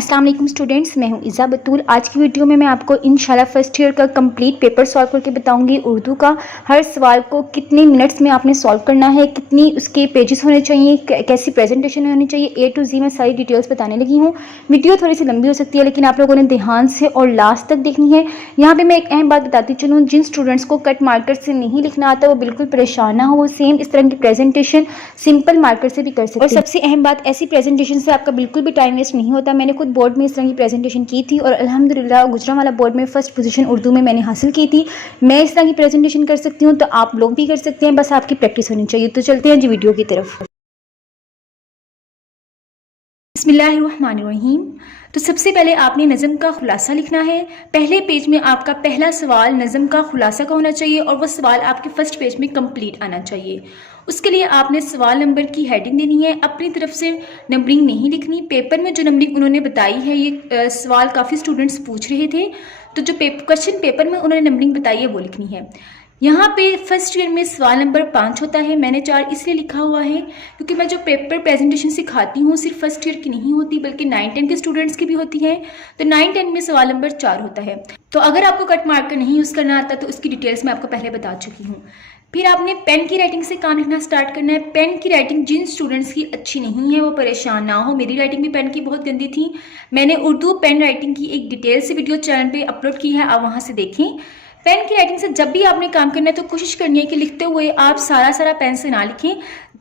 अस्सलाम वालेकुम स्टूडेंट्स, मैं हूं इज़ा बतूल। आज की वीडियो में मैं आपको इंशाल्लाह फर्स्ट ईयर का कंप्लीट पेपर सॉल्व करके बताऊंगी। उर्दू का हर सवाल को कितने मिनट्स में आपने सॉल्व करना है, कितनी उसके पेजेस होने चाहिए, कैसी प्रेजेंटेशन होनी चाहिए, ए टू जी मैं सारी डिटेल्स बताने लगी हूँ। वीडियो थोड़ी सी लंबी हो सकती है, लेकिन आप लोगों ने ध्यान से और लास्ट तक देखनी है। यहाँ पर मैं एक अहम बात बताती चलूँ, जिन स्टूडेंट्स को कट मार्कर से नहीं लिखना आता वो बिल्कुल परेशान ना हो, वो सेम इस तरह की प्रेजेंटेशन सिंपल मार्कर से भी कर सकते हैं। और सबसे अहम बात, ऐसी प्रेजेंटेशन से आपका बिल्कुल भी टाइम वेस्ट नहीं होता। मैंने खुद बोर्ड में इस तरह की प्रेजेंटेशन की थी और अल्हम्दुलिल्लाह गुजरांवाला बोर्ड में फर्स्ट पोजीशन उर्दू में मैंने हासिल की थी। मैं इस तरह की प्रेजेंटेशन कर सकती हूँ, तो आप लोग भी कर सकते हैं, बस आपकी प्रैक्टिस होनी चाहिए। तो चलते हैं जी वीडियो की तरफ। बिस्मिल्लाहिर्रहमानिर्रहीम। तो सबसे पहले आपने नज़म का खुलासा लिखना है। पहले पेज में आपका पहला सवाल नज़म का खुलासा का होना चाहिए और वो सवाल आपके फर्स्ट पेज में कंप्लीट आना चाहिए। उसके लिए आपने सवाल नंबर की हेडिंग देनी है, अपनी तरफ से नंबरिंग नहीं लिखनी। पेपर में जो नंबरिंग उन्होंने बताई है, ये सवाल काफ़ी स्टूडेंट्स पूछ रहे थे, तो जो क्वेश्चन पेपर में उन्होंने नंबरिंग बताई है वो लिखनी है। यहाँ पे फर्स्ट ईयर में सवाल नंबर 5 होता है। मैंने 4 इसलिए लिखा हुआ है क्योंकि मैं जो पेपर प्रेजेंटेशन सिखाती हूँ सिर्फ फर्स्ट ईयर की नहीं होती, बल्कि 9-10 के स्टूडेंट्स की भी होती है। तो 9-10 में सवाल नंबर 4 होता है। तो अगर आपको कट मार्कर नहीं यूज़ करना आता तो उसकी डिटेल्स मैं आपको पहले बता चुकी हूँ। फिर आपने पेन की राइटिंग से काम लिखना स्टार्ट करना है। पेन की राइटिंग जिन स्टूडेंट्स की अच्छी नहीं है वो परेशान ना हो। मेरी राइटिंग भी पेन की बहुत गंदी थी। मैंने उर्दू पेन राइटिंग की एक डिटेल से वीडियो चैनल पे अपलोड की है, आप वहाँ से देखें। पेन की राइटिंग से जब भी आपने काम करना है तो कोशिश करनी है कि लिखते हुए आप सारा पेन से ना लिखें,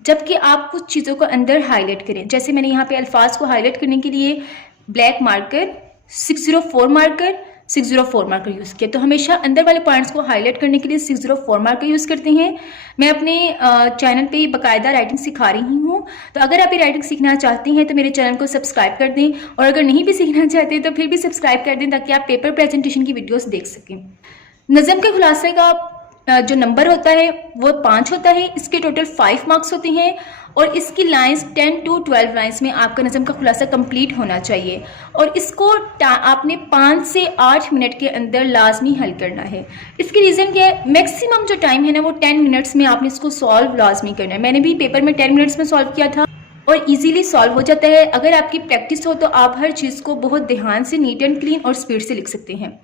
जबकि आप कुछ चीज़ों को अंदर हाईलाइट करें। जैसे मैंने यहाँ पे अल्फाज को हाईलाइट करने के लिए ब्लैक मार्कर 604 मार्कर यूज़ किया। तो हमेशा अंदर वाले पॉइंट्स को हाईलाइट करने के लिए 604 मार्कर यूज़ करते हैं। मैं अपने चैनल पे बाकायदा राइटिंग सिखा रही हूँ, तो अगर आप ये राइटिंग सीखना चाहती हैं तो मेरे चैनल को सब्सक्राइब कर दें, और अगर नहीं भी सीखना चाहते तो फिर भी सब्सक्राइब कर दें ताकि आप पेपर प्रेजेंटेशन की वीडियोस देख सकें। नज़म के खुलासे का जो नंबर होता है वो 5 होता है। इसके टोटल 5 मार्क्स होते हैं और इसकी लाइंस 10 to 12 लाइंस में आपका नज़म का खुलासा कंप्लीट होना चाहिए, और इसको आपने 5 से 8 मिनट के अंदर लाजमी हल करना है। इसकी रीज़न क्या है, मैक्सिमम जो टाइम है ना वो 10 मिनट्स में आपने इसको सॉल्व लाजमी करना है। मैंने भी पेपर में 10 मिनट्स में सॉल्व किया था और इजीली सॉल्व हो जाता है। अगर आपकी प्रैक्टिस हो तो आप हर चीज़ को बहुत ध्यान से, नीट एंड क्लीन और स्पीड से लिख सकते हैं।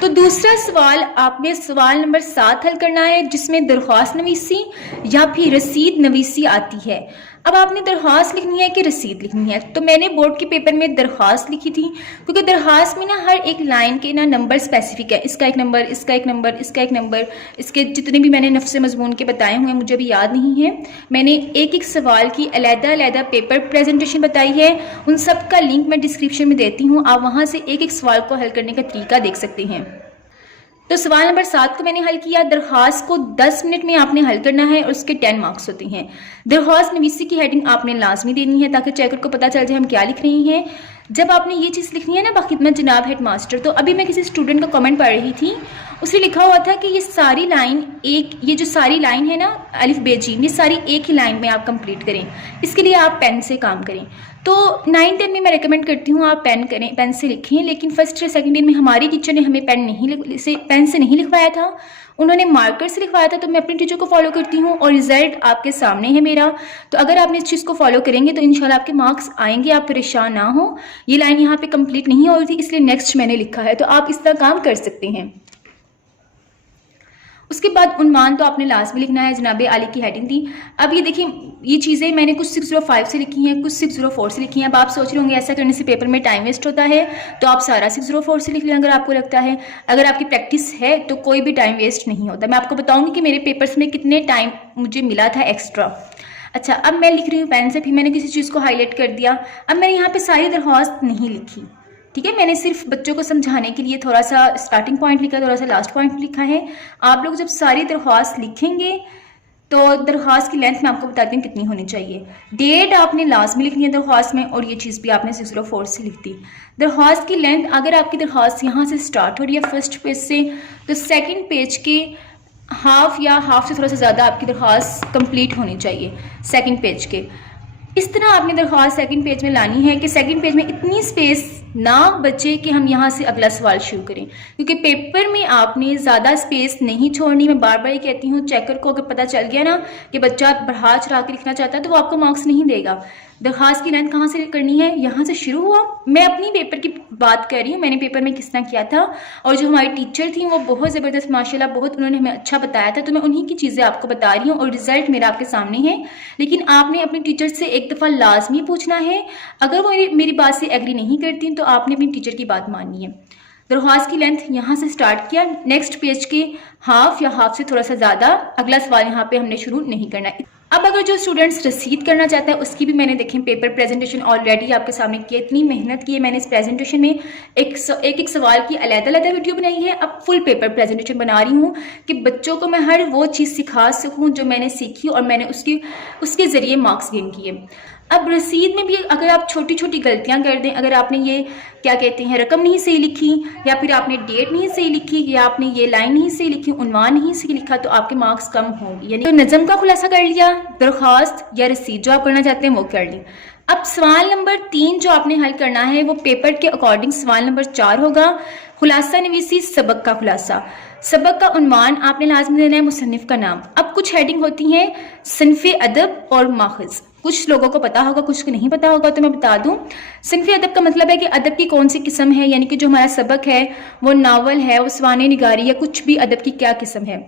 तो दूसरा सवाल, आपने सवाल नंबर 7 हल करना है, जिसमें दरख्वास्त नवीसी या फिर रसीद नवीसी आती है। अब आपने दरख्वास्त लिखनी है कि रसीद लिखनी है। तो मैंने बोर्ड के पेपर में दरख्वास्त लिखी थी, क्योंकि दरख्वास्त में ना हर एक लाइन के ना नंबर स्पेसिफिक है। इसका एक नंबर, इसका एक नंबर, इसका एक नंबर, इसके जितने भी मैंने नफ्स मजमून के बताए हुए हैं मुझे भी याद नहीं है। मैंने एक एक सवाल की अलग-अलग पेपर प्रेजेंटेशन बताई है। उन सब का लिंक मैं डिस्क्रिप्शन में देती हूँ, आप वहाँ से एक एक सवाल को हल करने का तरीका देख सकते हैं। तो सवाल नंबर 7 को मैंने हल किया। दरख्वास्त को 10 मिनट में आपने हल करना है और उसके 10 मार्क्स होते हैं। दरख्वास्त नवीसी की हेडिंग आपने लाजमी देनी है ताकि चेकर को पता चल जाए हम क्या लिख रही हैं। जब आपने ये चीज़ लिखनी है ना, बाखिदमत जनाब हेड मास्टर, तो अभी मैं किसी स्टूडेंट का कमेंट पढ़ रही थी, उसने लिखा हुआ था कि ये सारी लाइन ये जो सारी लाइन है ना, अलिफ बे जीम, ये सारी एक ही लाइन में आप कंप्लीट करें। इसके लिए आप पेन से काम करें। तो 9-10 में मैं रेकमेंड करती हूँ आप पेन करें, पेन से लिखें। लेकिन फर्स्ट या सेकंड ईयर में हमारी टीचर ने हमें पेन से नहीं लिखवाया था, उन्होंने मार्कर से लिखवाया था। तो मैं अपनी टीचर को फॉलो करती हूँ और रिजल्ट आपके सामने है मेरा। तो अगर आपने इस चीज़ को फॉलो करेंगे तो इंशाल्लाह आपके मार्क्स आएंगे, आप परेशान ना हो। ये लाइन यहाँ पे कंप्लीट नहीं हो रही थी, इसलिए नेक्स्ट मैंने लिखा है। तो आप इस तरह काम कर सकते हैं। उसके बाद उन्वान तो आपने लास्ट में लिखना है, जनाब आली की हेडिंग दी। अब ये देखिए, ये चीज़ें मैंने कुछ 605 से लिखी हैं, कुछ 604 से लिखी हैं। अब आप सोच रहे होंगे ऐसा करने से पेपर में टाइम वेस्ट होता है, तो आप सारा 604 से लिख लें अगर आपको लगता है। अगर आपकी प्रैक्टिस है तो कोई भी टाइम वेस्ट नहीं होता। मैं आपको बताऊंगी कि मेरे पेपर्स में कितने टाइम मुझे मिला था एक्स्ट्रा। अच्छा, अब मैं लिख रही हूँ पेन से, फिर मैंने किसी चीज़ को हाईलाइट कर दिया। अब मैंने यहाँ पर सारी दरख्वास्त नहीं लिखी, ठीक है। मैंने सिर्फ बच्चों को समझाने के लिए थोड़ा सा स्टार्टिंग पॉइंट लिखा, थोड़ा सा लास्ट पॉइंट लिखा है। आप लोग जब सारी दरख्वास्त लिखेंगे तो दरख्वास्त की लेंथ मैं आपको बताती हूँ कितनी होनी चाहिए। डेट आपने लास्ट में लिखनी है दरख्वास्त में, और ये चीज़ भी आपने 604 से लिख दी। दरख्वास्त की लेंथ, अगर आपकी दरख्वास्त यहाँ से स्टार्ट हो रही है फर्स्ट पेज से, तो सेकेंड पेज के हाफ या हाफ से थोड़ा सा ज़्यादा आपकी दरख्वास्त कंप्लीट होनी चाहिए सेकेंड पेज के। इस तरह आपने दरख्वास्त सेकंड पेज में लानी है कि सेकंड पेज में इतनी स्पेस ना बचे कि हम यहाँ से अगला सवाल शुरू करें, क्योंकि पेपर में आपने ज़्यादा स्पेस नहीं छोड़नी। मैं बार बार ये कहती हूँ, चेकर को अगर पता चल गया ना कि बच्चा बढ़ा चढ़ा के लिखना चाहता है तो वो आपको मार्क्स नहीं देगा। दरख्वास्त की लेंथ कहाँ से करनी है, यहाँ से शुरू हुआ। मैं अपनी पेपर की बात कर रही हूँ, मैंने पेपर में किस तरह किया था, और जो हमारी टीचर थी वो बहुत ज़बरदस्त माशाल्लाह, बहुत उन्होंने हमें अच्छा बताया था, तो मैं उन्हीं की चीज़ें आपको बता रही हूँ और रिजल्ट मेरा आपके सामने है। लेकिन आपने अपनी टीचर से एक दफ़ा लाजमी पूछना है, अगर वो मेरी बात से एग्री नहीं करती तो आपने अपनी टीचर की बात माननी है। दरख्वास्त की लेंथ यहाँ से स्टार्ट किया, नेक्स्ट पेज के हाफ या हाफ से थोड़ा सा ज़्यादा, अगला सवाल यहाँ पे हमने शुरू नहीं करना है। अब अगर जो स्टूडेंट्स रसीद करना चाहता है उसकी भी मैंने देखें पेपर प्रेजेंटेशन ऑलरेडी आपके सामने किया, इतनी मेहनत की है मैंने इस प्रेजेंटेशन में, एक सवाल की अलग-अलग वीडियो बनाई है, अब फुल पेपर प्रेजेंटेशन बना रही हूँ कि बच्चों को मैं हर वो चीज़ सिखा सकूँ जो मैंने सीखी और मैंने उसके ज़रिए मार्क्स गेन किए। अब रसीद में भी अगर आप छोटी छोटी गलतियां कर दें, अगर आपने ये क्या कहते हैं रकम नहीं सही लिखी, या फिर आपने डेट नहीं सही लिखी, या आपने ये लाइन नहीं सही लिखी, उन्वान नहीं सही लिखा, तो आपके मार्क्स कम होंगे। यानी तो नज़म का खुलासा कर लिया, दरख्वास्त या रसीद जो आप करना चाहते हैं वो कर ली। अब सवाल नंबर 3 जो आपने हल करना है वो पेपर के अकॉर्डिंग सवाल नंबर 4 होगा। खुलासा नवीसी सबक का खुलासा। सबक का उन्वान आपने लाजमी देना है मुसन्निफ का नाम। अब कुछ हेडिंग होती हैं सिन्फ़े अदब और माखज़, कुछ लोगों को पता होगा कुछ को नहीं पता होगा, तो मैं बता दूं। सिन्फ़े अदब का मतलब है कि अदब की कौन सी किस्म है, यानी कि जो हमारा सबक है वो नावल है, वो सवाने निगारी या कुछ भी अदब की क्या किस्म है।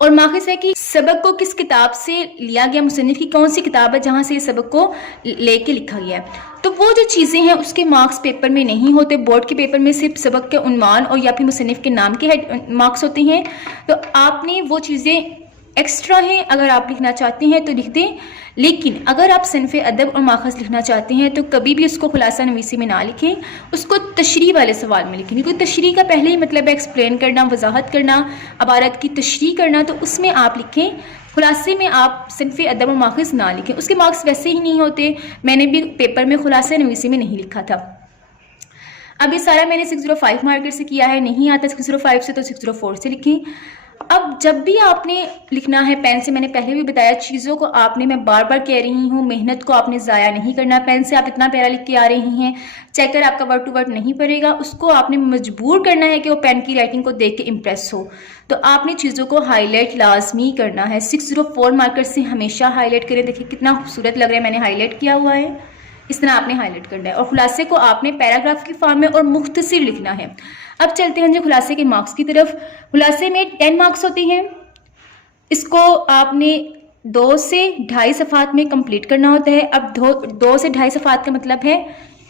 और माखज़ है कि सबक को किस किताब से लिया गया, मुसन्निफ की कौन सी किताब है जहाँ से इस सबक को लेके लिखा गया है। तो वो जो चीज़ें हैं उसके मार्क्स पेपर में नहीं होते, बोर्ड के पेपर में सिर्फ सबक के उन्वान और या फिर मुसन्निफ के नाम के मार्क्स होते हैं। तो आपने वो चीज़ें एक्स्ट्रा हैं, अगर आप लिखना चाहते हैं तो लिख दें, लेकिन अगर आप सिन्फ़े अदब और माखज़ लिखना चाहते हैं तो कभी भी उसको खुलासा नवीसी में ना लिखें, उसको तशरीह वाले सवाल में लिखें। क्योंकि तशरीह का पहले ही मतलब है एक्सप्लेन करना, वजाहत करना, इबारत की तशरीह करना, तो उसमें आप लिखें। खुलासे में आप सिन्फ़े अदब और माखज़ ना लिखें, उसके मार्क्स वैसे ही नहीं होते। मैंने भी पेपर में खुलासा नवीसी में नहीं लिखा था। अब ये सारा मैंने 605 मार्कर से किया है, नहीं आता 605 से तो 604 से लिखें। अब जब भी आपने लिखना है पेन से, मैंने पहले भी बताया, चीज़ों को आपने, मैं बार बार कह रही हूँ, मेहनत को आपने ज़ाया नहीं करना। पेन से आप इतना प्यारा लिख के आ रही हैं, चेकर आपका वर्ड टू वर्ड नहीं पड़ेगा, उसको आपने मजबूर करना है कि वो पेन की राइटिंग को देख के इम्प्रेस हो। तो आपने चीज़ों को हाईलाइट लाजमी करना है। 604 मार्कर से हमेशा हाईलाइट करें। देखिए कितना खूबसूरत लग रहा है, मैंने हाईलाइट किया हुआ है, इस तरह आपने हाईलाइट करना है। और खुलासे को आपने पैराग्राफ की फॉर्म में और मुख्तसर लिखना है। अब चलते हैं जो खुलासे के मार्क्स की तरफ। खुलासे में 10 मार्क्स होते हैं, इसको आपने 2 से 2.5 सफ़ात में कंप्लीट करना होता है। अब 2 से 2.5 सफ़ात का मतलब है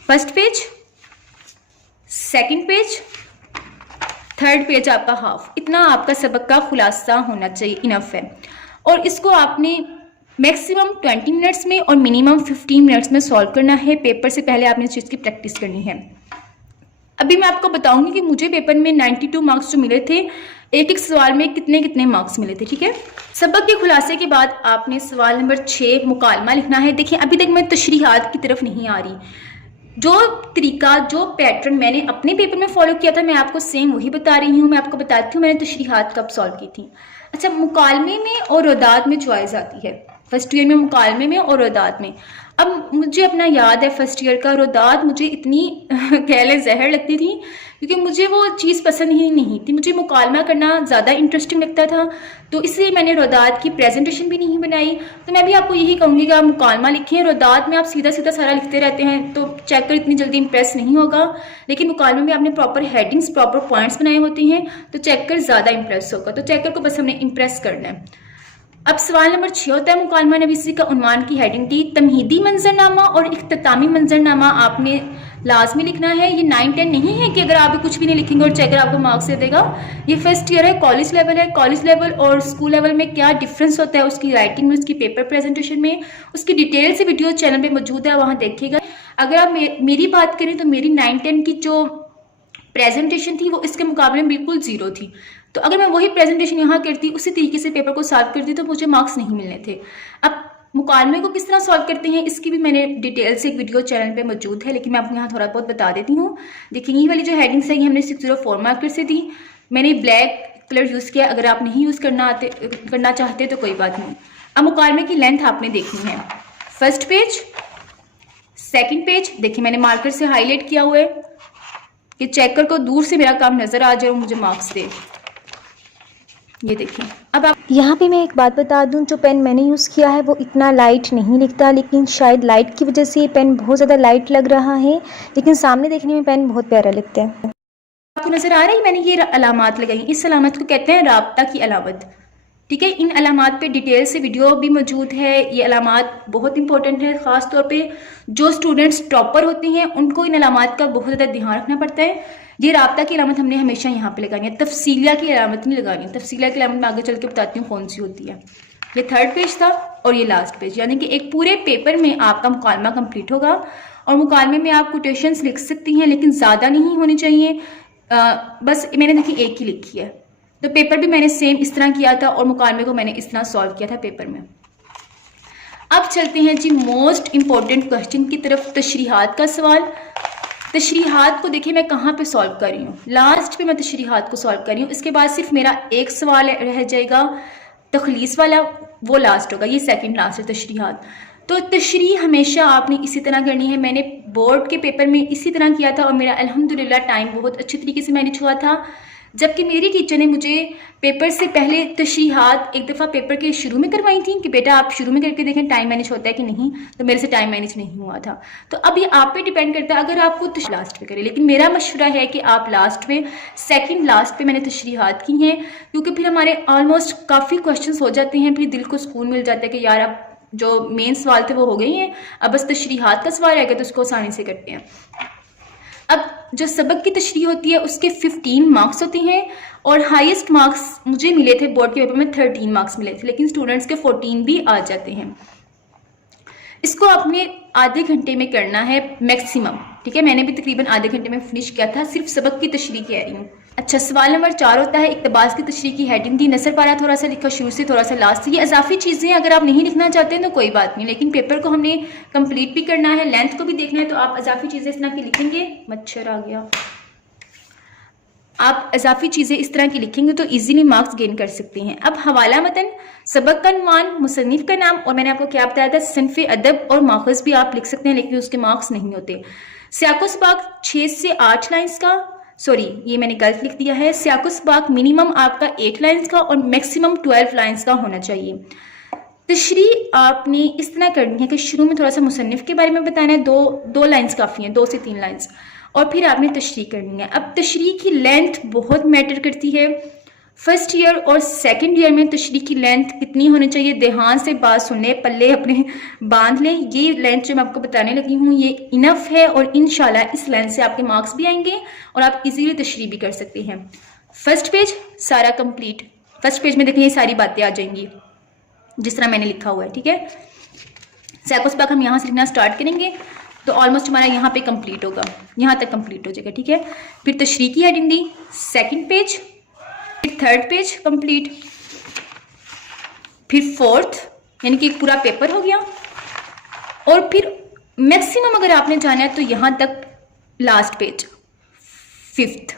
first page, second page, third page आपका हाफ, इतना आपका सबक का खुलासा होना चाहिए, इनफ है। और इसको आपने मैक्सिमम 20 मिनट्स में और मिनिमम 15 मिनट्स में सॉल्व करना है। पेपर से पहले आपने इस चीज़ की प्रैक्टिस करनी है। अभी मैं आपको बताऊंगी कि मुझे पेपर में 92 मार्क्स जो मिले थे, एक एक सवाल में कितने कितने मार्क्स मिले थे, ठीक है। सबक के खुलासे के बाद आपने सवाल नंबर 6 मुकालमा लिखना है। देखिए अभी तक मैं तशरीहात की तरफ नहीं आ रही, जो तरीका, जो पैटर्न मैंने अपने पेपर में फॉलो किया था मैं आपको सेम वही बता रही हूँ। मैं आपको बताती हूँ मैंने तशरीहात कब सॉल्व की थी। अच्छा, मुकालमे में और रोदात में चॉइस आती है, फर्स्ट ईयर में मुकालमे में और रोदात में। अब मुझे अपना याद है फर्स्ट ईयर का रोदात मुझे इतनी कह लें जहर लगती थी, क्योंकि मुझे वो चीज़ पसंद ही नहीं थी। मुझे मुकालमा करना ज़्यादा इंटरेस्टिंग लगता था, तो इसलिए मैंने रोदात की प्रेजेंटेशन भी नहीं बनाई। तो मैं भी आपको यही कहूँगी कि आप मुकालमा लिखें। रोदात में आप सीधा सीधा सारा लिखते रहते हैं तो चेकर इतनी जल्दी इंप्रेस नहीं होगा, लेकिन मुकालमे में आपने प्रॉपर हेडिंग्स, प्रॉपर पॉइंट्स बनाए होते हैं तो चेकर ज़्यादा इंप्रेस होगा। तो चेकर को बस हमने इंप्रेस करना है। अब सवाल नंबर 6 होता है मुकालमा नवीसी का। उन्वान की हेडिंग थी तमहीदी मंजरनामा और इख्तितामी मंजरनामा, आपने लाजमी लिखना है। ये 9-10 नहीं है कि अगर आप कुछ भी नहीं लिखेंगे और चेकर आपको मार्क्स दे देगा। ये फर्स्ट ईयर है, कॉलेज लेवल है। कॉलेज लेवल और स्कूल लेवल में क्या डिफरेंस होता है, उसकी राइटिंग में, उसकी पेपर प्रेजेंटेशन में, उसकी डिटेल से वीडियो चैनल पे मौजूद है, वहाँ देखिएगा। अगर आप मेरी बात करें तो मेरी 9-10 की जो प्रेजेंटेशन थी वो इसके मुकाबले में बिल्कुल ज़ीरो थी। तो अगर मैं वही प्रेजेंटेशन यहाँ करती, उसी तरीके से पेपर को सॉल्व करती, तो मुझे मार्क्स नहीं मिलने थे। अब मुकालमे को किस तरह सॉल्व करते हैं इसकी भी मैंने डिटेल से एक वीडियो चैनल पे मौजूद है, लेकिन मैं आपको यहाँ थोड़ा बहुत बता देती हूँ। देखिए ये वाली जो हेडिंग्स है ये हमने 604 मार्कर से दी। मैंने ब्लैक कलर यूज़ किया, अगर आप नहीं यूज़ करना चाहते तो कोई बात नहीं। अब मुकालमे की लेंथ आपने देखनी है। फर्स्ट पेज, सेकेंड पेज, देखिए मैंने मार्कर से हाईलाइट किया हुआ है कि चेकर को दूर से मेरा काम नजर आ जाए और मुझे मार्क्स दे। ये देखिए। अब आप यहाँ पे मैं एक बात बता दूँ, जो पेन मैंने यूज़ किया है वो इतना लाइट नहीं लिखता, लेकिन शायद लाइट की वजह से ये पेन बहुत ज़्यादा लाइट लग रहा है, लेकिन सामने देखने में पेन बहुत प्यारा लगता है। आपको नज़र आ रहा है मैंने ये अलामात लगाई, इस अलामत को कहते हैं राब्ता की अलामत। ठीक है, इन अलामात पे डिटेल से वीडियो भी मौजूद है। ये अलामात बहुत इंपॉर्टेंट है, ख़ास तौर पे जो स्टूडेंट्स टॉपर होते हैं उनको इन अलामात का बहुत ज़्यादा ध्यान रखना पड़ता है। ये राब्ता की अलामत हमने हमेशा यहाँ पे लगानी है, तफसीलिया की अलामत नहीं लगानी। तफसीलिया की अलामत मैं आगे चल के बताती हूँ कौन सी होती है। ये थर्ड पेज था और ये लास्ट पेज, यानी कि एक पूरे पेपर में आपका मुकालमा कंप्लीट होगा। और मुकालमे में आप कोटेशंस लिख सकती हैं, लेकिन ज़्यादा नहीं होनी चाहिए। बस मैंने देखिए एक ही लिखी है। तो पेपर भी मैंने सेम इस तरह किया था और मुकालमे को मैंने इस तरह सॉल्व किया था पेपर में। अब चलते हैं जी मोस्ट इंपॉर्टेंट क्वेश्चन की तरफ, तशरीहात का सवाल। तशरीहात को देखिए मैं कहाँ पे सॉल्व कर रही हूँ, लास्ट पे मैं तशरीहात को सॉल्व कर रही हूँ। इसके बाद सिर्फ मेरा एक सवाल रह जाएगा तखलीस वाला, वो लास्ट होगा। ये सेकंड लास्ट है तशरीहात। तो तशरीह हमेशा आपने इसी तरह करनी है। मैंने बोर्ड के पेपर में इसी तरह किया था और मेरा अल्हम्दुलिल्लाह टाइम बहुत अच्छी तरीके से मैनेज हुआ था। जबकि मेरी टीचर ने मुझे पेपर से पहले तशरीहात एक दफ़ा पेपर के शुरू में करवाई थी कि बेटा आप शुरू में करके देखें टाइम मैनेज होता है कि नहीं, तो मेरे से टाइम मैनेज नहीं हुआ था। तो अब ये आप पे डिपेंड करता है, अगर आपको लास्ट पे करें, लेकिन मेरा मशवरा है कि आप लास्ट में, सेकंड लास्ट पे मैंने तशरीहात की हैं, क्योंकि फिर हमारे ऑलमोस्ट काफ़ी क्वेश्चन हो जाते हैं, फिर दिल को सुकून मिल जाता है कि यार अब जो मेन सवाल थे वो हो गई हैं, अब बस तशरीहात का सवाल रहेगा तो उसको आसानी से करते हैं। अब जो सबक की तशरीह होती है उसके 15 मार्क्स होते हैं और हाईएस्ट मार्क्स मुझे मिले थे बोर्ड के पेपर में 13 मार्क्स मिले थे, लेकिन स्टूडेंट्स के 14 भी आ जाते हैं। इसको आपने आधे घंटे में करना है मैक्सिमम। ठीक है, मैंने भी तकरीबन आधे घंटे में फिनिश किया था, सिर्फ सबक की तशरीह कह रही हूँ। अच्छा, सवाल नंबर 4 होता है इक़्तिबास की तशरीह की हेडिंग दी, नसर पारा थोड़ा सा लिखा शुरू से थोड़ा सा लास्ट से। ये इजाफी चीज़ें अगर आप नहीं लिखना चाहते हैं तो कोई बात नहीं, लेकिन पेपर को हमने कंप्लीट भी करना है, लेंथ को भी देखना है, तो आप इजाफी चीज़ें इस तरह की लिखेंगे। मच्छर आ गया। आप इजाफी चीज़ें इस तरह की लिखेंगे तो इजीली मार्क्स गेन कर सकते हैं। अब हवाला मतन, सबक का उन्वान, मुसन्निफ का नाम, और मैंने आपको क्या बताया था सिन्फ़े अदब और माखज़ भी आप लिख सकते हैं, लेकिन उसके मार्क्स नहीं होते। सियाक़ो-सबाक़ 6 से 8 लाइन्स का, सॉरी ये मैंने गलत लिख दिया है, सियाक़ो-सबाक़ मिनिमम आपका 8 लाइन्स का और मैक्सिमम 12 लाइन्स का होना चाहिए। तशरीह आपने इस तरह करनी है कि शुरू में थोड़ा सा मुसन्निफ के बारे में बताना है, दो लाइन्स काफ़ी हैं, 2 से 3 लाइन्स, और फिर आपने तशरीह करनी है। अब तशरीह की लेंथ बहुत मैटर करती है। फर्स्ट ईयर और सेकंड ईयर में तशरीह की लेंथ कितनी होनी चाहिए, ध्यान से बात सुनने, पल्ले अपने बांध लें। ये लेंथ जो मैं आपको बताने लगी हूँ ये इनफ है और इंशाल्लाह इस लेंथ से आपके मार्क्स भी आएंगे और आप इजीली तशरीह भी कर सकते हैं। फर्स्ट पेज सारा कंप्लीट, फर्स्ट पेज में देखें ये सारी बातें आ जाएंगी जिस तरह मैंने लिखा हुआ है। ठीक है, सियाक़ो-सबाक़ हम यहाँ से लिखना स्टार्ट करेंगे तो ऑलमोस्ट हमारा यहाँ पे कंप्लीट होगा, यहाँ तक कंप्लीट हो जाएगा। ठीक है, फिर तशरीह की हेडिंग दी, सेकंड पेज, फिर थर्ड पेज कंप्लीट, फिर फोर्थ, यानी कि एक पूरा पेपर हो गया, और फिर मैक्सिमम अगर आपने जाना है तो यहाँ तक लास्ट पेज, फिफ्थ।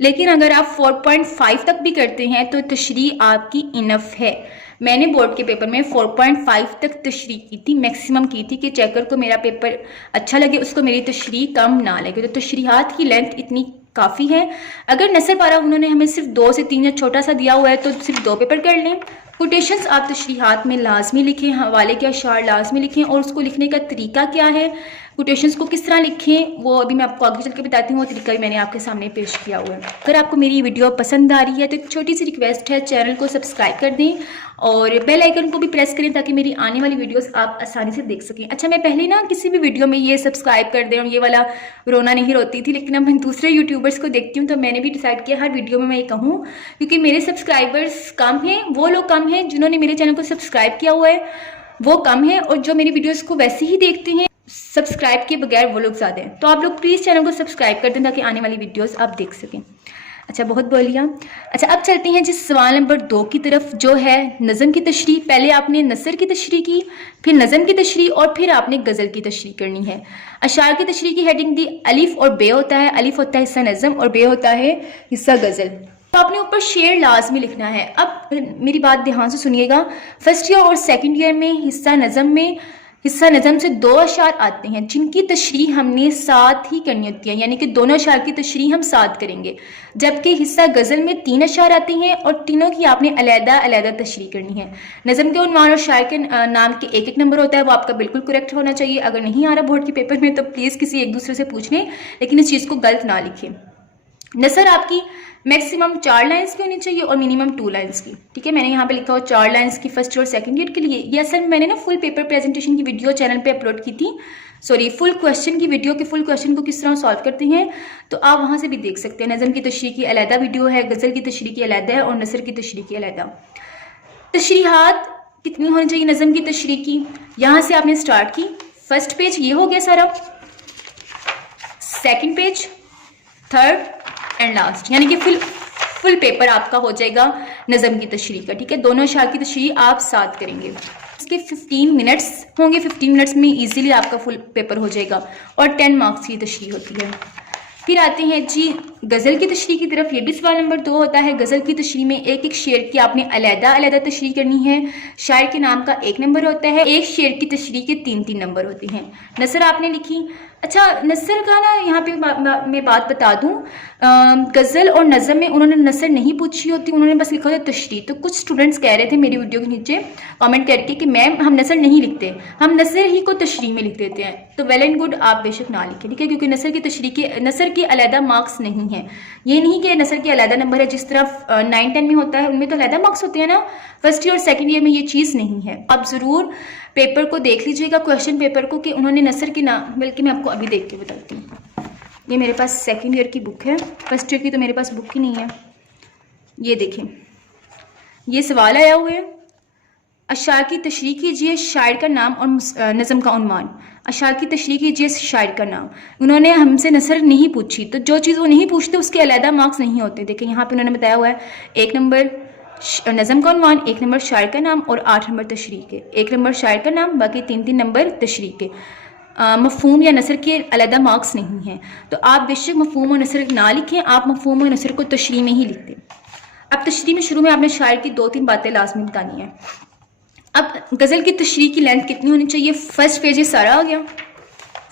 लेकिन अगर आप 4.5 तक भी करते हैं तो तशरीह आपकी इनफ है। मैंने बोर्ड के पेपर में 4.5 तक तशरीह की थी, मैक्सिमम की थी कि चेकर को मेरा पेपर अच्छा लगे, उसको मेरी तशरीह कम ना लगे। तो तशरीहात की लेंथ इतनी काफ़ी है। अगर नसर पारा उन्होंने हमें सिर्फ 2 से 3 या छोटा सा दिया हुआ है तो सिर्फ 2 पेपर कर लें। कोटेशंस आप तशरीहात में लाजमी लिखें, हवाले के अशार लाजमी लिखें, और उसको लिखने का तरीका क्या है, कोटेशंस को किस तरह लिखें, वो अभी मैं आपको आगे चल के बताती हूँ। वो तरीका भी मैंने आपके सामने पेश किया हुआ है। अगर आपको मेरी वीडियो पसंद आ रही है तो एक छोटी सी रिक्वेस्ट है, चैनल को सब्सक्राइब कर दें और बेल आइकन को भी प्रेस करें ताकि मेरी आने वाली वीडियोस आप आसानी से देख सकें। अच्छा, मैं पहले ना किसी भी वीडियो में ये सब्सक्राइब कर दें और ये वाला रोना नहीं रोती थी, लेकिन अब मैं दूसरे यूट्यूबर्स को देखती हूँ तो मैंने भी डिसाइड किया हर वीडियो में मैं ये कहूँ, क्योंकि मेरे सब्सक्राइबर्स कम हैं, वो लोग कम हैं जिन्होंने मेरे चैनल को सब्सक्राइब किया हुआ है वो कम है, और जो मेरी वीडियोज़ को वैसे ही देखते हैं सब्सक्राइब के बगैर वो लोग ज़्यादा हैं। तो आप लोग प्लीज़ चैनल को सब्सक्राइब कर दें ताकि आने वाली वीडियोस आप देख सकें। अच्छा, बहुत बोलिया। अच्छा, अब चलते हैं जिस सवाल नंबर 2 की तरफ, जो है नज़म की तशरीह। पहले आपने नसर की तशरीह की, फिर नज़म की तशरीह, और फिर आपने गज़ल की तशरीह करनी है। अशार की तशरीह की हेडिंग दी, अलिफ और बे होता है, अलिफ होता है हिस्सा नज़म और बे होता है हिस्सा गज़ल। तो आपने ऊपर शेर लाजमी लिखना है। अब मेरी बात ध्यान से सुनिएगा, फर्स्ट ईयर और सेकेंड ईयर में हिस्सा नज़म में हिस्सा नज़म से 2 अशार आते हैं जिनकी तशरीह हमने साथ ही करनी होती है, यानी कि दोनों अशार की तशरीह हम साथ करेंगे, जबकि हिस्सा गज़ल में 3 अशार आते हैं और तीनों की आपने अलहदा अलहदा तशरीह करनी है। नज़म के उन्वान और शायर के नाम के एक नंबर होता है, वो आपका बिल्कुल करेक्ट होना चाहिए। अगर नहीं आ रहा बोर्ड के पेपर में तो प्लीज़ किसी एक दूसरे से पूछ लें, लेकिन इस चीज़ को गलत ना लिखें। नसर आपकी मैक्सिमम 4 लाइंस की होनी चाहिए और मिनिमम 2 लाइंस की। ठीक है, मैंने यहाँ पे लिखा हो 4 लाइंस की फर्स्ट और सेकंड ईयर के लिए। ये असल में मैंने ना फुल पेपर प्रेजेंटेशन की वीडियो चैनल पे अपलोड की थी, सॉरी फुल क्वेश्चन की वीडियो के फुल क्वेश्चन को किस तरह सॉल्व करते हैं, तो आप वहाँ से भी देख सकते हैं। नज़म की तशरीह की अलहदा वीडियो है, गज़ल की तशरीह की अलहदा है और नसर की तशरीह की अलहदा। तशरीहात कितनी होनी चाहिए नज़म की तशरीह की, यहाँ से आपने स्टार्ट की। फर्स्ट पेज ये हो गया सारा, second page, third and last, यानी कि फुल पेपर आपका हो जाएगा नज़म की तशरीह का। ठीक है, दोनों अशार की तशरीह आप साथ करेंगे। इसके 15 मिनट्स होंगे, 15 मिनट्स में इजीली आपका फुल पेपर हो जाएगा और 10 मार्क्स की तशरीह होती है। फिर आते हैं जी गज़ल की तशरीह की तरफ। ये भी सवाल नंबर 2 होता है। गज़ल की तशरीह में एक एक शेर की आपने अलहदा अलहदा तशरीह करनी है। शायर के नाम का 1 नंबर होता है, एक शेर की तशरीह के 3-3 नंबर होते हैं। नसर आपने लिखी। अच्छा, नसर का ना यहाँ पे मैं बात बता दूँ, गज़ल और नज़म में उन्होंने नसर नहीं पूछी होती, उन्होंने बस लिखा होता तशरीह। तो कुछ स्टूडेंट्स कह रहे थे मेरी वीडियो के नीचे कमेंट करके कि मैम हम नसर नहीं लिखते, हम नसर ही को तशरीह में लिख देते हैं। तो वेल एंड गुड, आप बेशक ना लिखें, ठीक है, क्योंकि नसर की तशरीह के नसर के अलहदा मार्क्स नहीं है। ये नहीं कि नसर के अलहदा नंबर है, जिस तरह 9-10 में होता है, उनमें तो अलहदा मार्क्स होते हैं ना। फर्स्ट ईयर और सेकंड ईयर में ये चीज़ नहीं है। आप ज़रूर पेपर को देख लीजिएगा, क्वेश्चन पेपर को, कि उन्होंने नसर के नाम, बल्कि मैं आपको अभी देख के बताती हूँ। ये मेरे पास सेकंड ईयर की बुक है, फर्स्ट ईयर की तो मेरे पास बुक ही नहीं है। ये देखें, ये सवाल आया हुआ है, अशार की तशरीह कीजिए, शायर का नाम और नज़म का उन्वान। अशार की तशरीह कीजिए, शायर का नाम। उन्होंने हमसे नसर नहीं पूछी, तो जो चीज़ वो नहीं पूछते उसके अलहदा मार्क्स नहीं होते। देखें यहाँ पे उन्होंने बताया हुआ है 1 नंबर नज़म का उन्वान, 1 नंबर शायर का नाम और 8 नंबर तशरीह के। 1 नंबर शायर का नाम, बाकी 3-3 नंबर तशरीह के। मफ़हूम या नसर के अलहदा मार्क्स नहीं हैं, तो आप बेशक मफ़हूम और नसर ना लिखें, आप मफ़हूम और नसर को तशरीह में ही लिख दें। अब तशरीह में शुरू में आपने शायर की 2-3 बातें लाजमी बतानी है। अब गज़ल की तशरीह की लेंथ कितनी होनी चाहिए? फर्स्ट पेज ये सारा आ गया,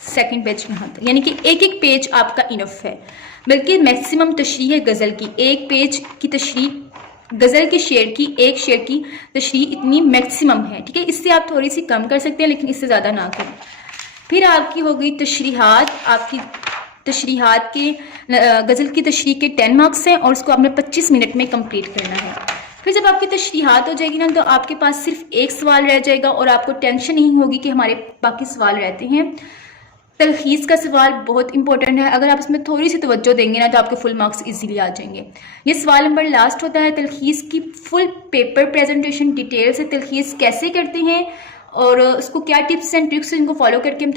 सेकंड पेज यहाँ तक, यानी कि एक एक पेज आपका इनफ है। बल्कि मैक्सिमम तशरीह है गज़ल की, एक पेज की तशरीह गज़ल के शेर की, एक शेर की तशरीह इतनी मैक्सिमम है। ठीक है, इससे आप थोड़ी सी कम कर सकते हैं, लेकिन इससे ज़्यादा ना करें। फिर आपकी हो गई तशरीहात। आपकी तशरीहात के गज़ल की तशरीह के 10 मार्क्स हैं और उसको आपने 25 मिनट में कंप्लीट करना है। फिर जब आपकी तशरीहात हो जाएगी ना, तो आपके पास सिर्फ एक सवाल रह जाएगा और आपको टेंशन नहीं होगी कि हमारे बाकी सवाल रहते हैं। तलखीस का सवाल बहुत इंपॉर्टेंट है, अगर आप इसमें थोड़ी सी तवज्जो देंगे ना तो आपके फुल मार्क्स इजीली आ जाएंगे। ये सवाल नंबर लास्ट होता है। तलखीस की फुल पेपर प्रेजेंटेशन डिटेल से तलखीस कैसे करते हैं और उसको क्या टिप्स एंड ट्रिक्स इनको फॉलो करके हम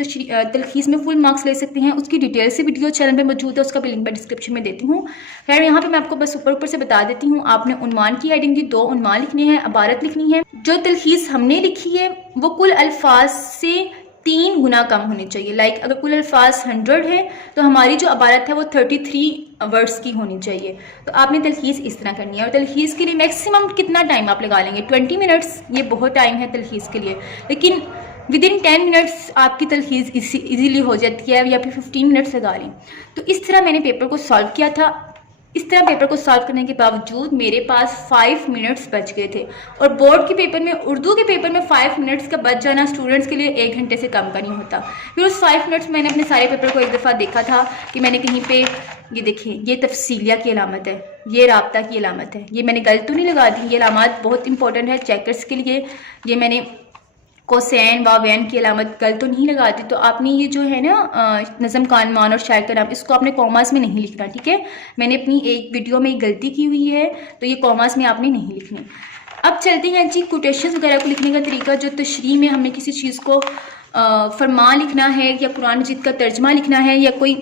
तलखीस में फुल मार्क्स ले सकते हैं, उसकी डिटेल से वीडियो चैनल पे मौजूद है, उसका भी लिंक मैं डिस्क्रिप्शन में देती हूँ। खैर यहाँ पे मैं आपको बस ऊपर से बता देती हूँ। आपने उन्वान की हेडिंग दी, 2 उन्वान लिखने हैं, इबारत लिखनी है। जो तलखीस हमने लिखी है वो कुल अल्फाज से 3 गुना कम होनी चाहिए। लाइक अगर कुल अल्फाज 100 है तो हमारी जो इबारत है वो 33 वर्ड्स की होनी चाहिए। तो आपने तलखीस इस तरह करनी है। और तलखीस के लिए मैक्सिमम कितना टाइम आप लगा लेंगे? 20 मिनट्स। ये बहुत टाइम है तलखीस के लिए, लेकिन विदिन 10 मिनट्स आपकी तलखीस इजीली हो जाती है, या फिर 15 मिनट्स लगा लें। तो इस तरह मैंने पेपर को सॉल्व किया था। इस तरह पेपर को सॉल्व करने के बावजूद मेरे पास 5 मिनट्स बच गए थे, और बोर्ड के पेपर में, उर्दू के पेपर में 5 मिनट्स का बच जाना स्टूडेंट्स के लिए 1 घंटे से कम का नहीं होता। फिर उस 5 मिनट्स मैंने अपने सारे पेपर को एक दफ़ा देखा था कि मैंने कहीं पे, ये देखिए, ये तफसीलिया की अलामत है, ये राब्ता की अलामत है, ये मैंने गलत तो नहीं लगा दी, ये अलामत बहुत इंपॉर्टेंट है चेकर्स के लिए। ये मैंने कोसैन वावैन की अलामत गलत तो नहीं लगाती। तो आपने ये जो है ना नज़म का उन्वान और शायर का नाम, इसको आपने कॉमास में नहीं लिखना। ठीक है, मैंने अपनी एक वीडियो में गलती की हुई है, तो ये कॉमास में आपने नहीं लिखनी। अब चलते हैं जी कोटेशंस वगैरह को लिखने का तरीका। जो तशरीह में हमने किसी चीज़ को फरमान लिखना है या कुरान मजीद का तर्जमा लिखना है या कोई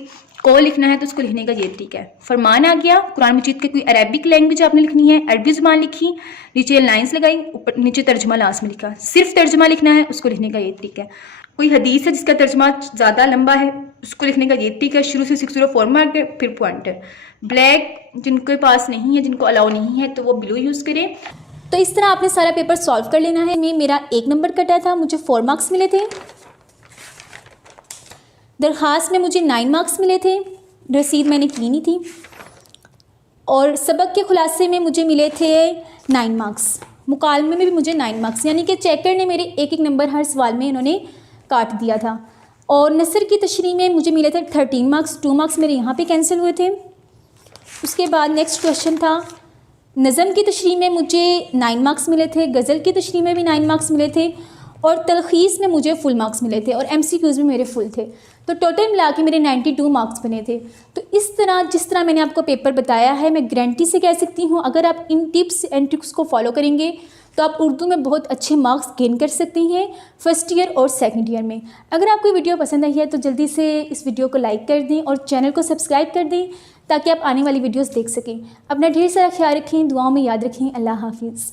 कॉल लिखना है, तो उसको लिखने का ये तरीका है। फरमान आ गया, कुरान मजीद के कोई अरबिक लैंग्वेज आपने लिखनी है, अरबी ज़ुबान लिखी, नीचे लाइंस लगाई, ऊपर नीचे तर्जमा लास्ट में लिखा। सिर्फ तर्जमा लिखना है, उसको लिखने का ये तरीका है। कोई हदीस है जिसका तर्जमा ज़्यादा लंबा है, उसको लिखने का ये तरीका है, शुरू से 604 मार्कर फिर पॉइंटर। ब्लैक जिनके पास नहीं है, जिनको अलाउ नहीं है, तो वो ब्लू यूज़ करें। तो इस तरह आपने सारा पेपर सॉल्व कर लेना है। मेरा 1 नंबर कटा था, मुझे 4 मार्क्स मिले थे। दरख्वास्त में मुझे 9 मार्क्स मिले थे, रसीद मैंने की नहीं थी। और सबक के खुलासे में मुझे मिले थे 9 मार्क्स, मुकालमे में भी मुझे 9 मार्क्स, यानी कि चेकर ने मेरे एक एक नंबर हर सवाल में इन्होंने काट दिया था। और नसर की तशरीह में मुझे मिले थे 13 मार्क्स, 2 मार्क्स मेरे यहाँ पे कैंसिल हुए थे। उसके बाद नेक्स्ट क्वेश्चन था, नज़म की तशरीह में मुझे 9 मार्क्स मिले थे, गज़ल की तशरीह में भी 9 मार्क्स मिले थे और तलखीस में मुझे फुल मार्क्स मिले थे और MCQs में मेरे फुल थे। तो टोटल मिला के मेरे 92 मार्क्स बने थे। तो इस तरह जिस तरह मैंने आपको पेपर बताया है, मैं गारंटी से कह सकती हूँ अगर आप इन टिप्स एंड ट्रिक्स को फॉलो करेंगे तो आप उर्दू में बहुत अच्छे मार्क्स गेन कर सकती हैं फर्स्ट ईयर और सेकंड ईयर में। अगर आपको वीडियो पसंद आई है तो जल्दी से इस वीडियो को लाइक कर दें और चैनल को सब्सक्राइब कर दें ताकि आप आने वाली वीडियोस देख सकें। अपना ढेर सारा ख्याल रखें, दुआओं में याद रखें। अल्लाह हाफिज़।